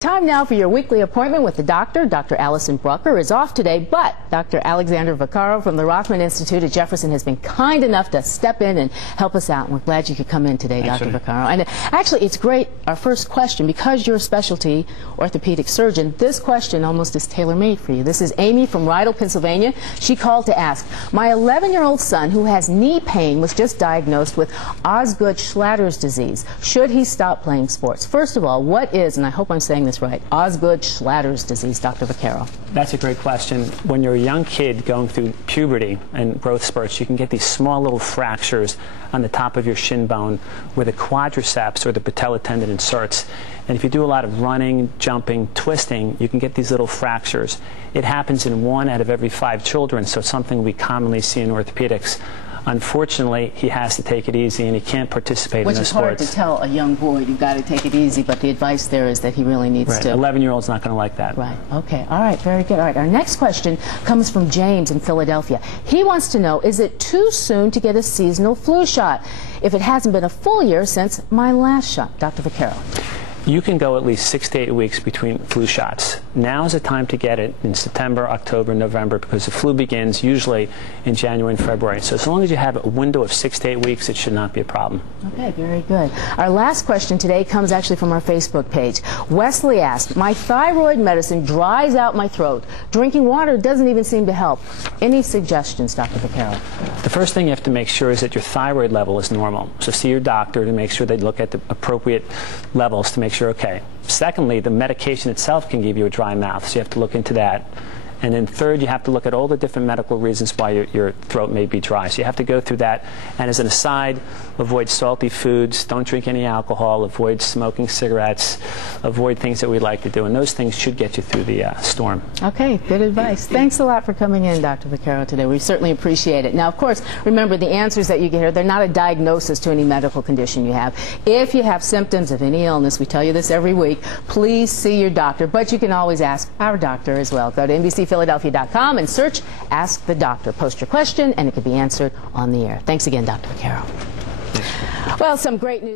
Time now for your weekly appointment with the doctor. Dr. Allison Brucker is off today, but Dr. Alexander Vaccaro from the Rothman Institute at Jefferson has been kind enough to step in and help us out. And we're glad you could come in today, Dr. Vaccaro. And actually, it's great, our first question, because you're a specialty orthopedic surgeon, this question almost is tailor-made for you. This is Amy from Rydell, Pennsylvania. She called to ask, my 11-year-old son who has knee pain was just diagnosed with Osgood-Schlatter's disease. Should he stop playing sports? First of all, what is, and I hope I'm saying this right, Osgood-Schlatter's disease, Dr. Vaccaro? That's a great question. When you're a young kid going through puberty and growth spurts, you can get these small little fractures on the top of your shin bone where the quadriceps or the patella tendon inserts. And if you do a lot of running, jumping, twisting, you can get these little fractures. It happens in 1 out of every 5 children, so it's something we commonly see in orthopedics. Unfortunately, he has to take it easy, and he can't participate in those sports. Which is hard to tell a young boy, you've got to take it easy, but the advice there is that he really needs to. 11-year-old's not going to like that. Right. Okay. All right. Very good. All right. Our next question comes from James in Philadelphia. He wants to know, is it too soon to get a seasonal flu shot if it hasn't been a full year since my last shot? Dr. Vaccaro. You can go at least 6 to 8 weeks between flu shots. Now is the time to get it in September, October, November, because the flu begins usually in January and February. So as long as you have a window of 6 to 8 weeks, it should not be a problem. Okay, very good. Our last question today comes actually from our Facebook page. Wesley asked, my thyroid medicine dries out my throat. Drinking water doesn't even seem to help. Any suggestions, Dr. Vaccaro? The first thing you have to make sure is that your thyroid level is normal. So see your doctor to make sure they look at the appropriate levels to make sure, okay. Secondly, the medication itself can give you a dry mouth, so you have to look into that. And then third, you have to look at all the different medical reasons why your throat may be dry. So you have to go through that. And as an aside, avoid salty foods, don't drink any alcohol, avoid smoking cigarettes, avoid things that we like to do. And those things should get you through the storm. Okay, good advice. Thanks a lot for coming in, Dr. Vaccaro, today. We certainly appreciate it. Now, of course, remember the answers that you get here, they're not a diagnosis to any medical condition you have. If you have symptoms of any illness, we tell you this every week, please see your doctor. But you can always ask our doctor as well. Go to NBCPhiladelphia.com and search Ask the Doctor. Post your question, and it can be answered on the air. Thanks again, Dr. Vaccaro. Well, some great news.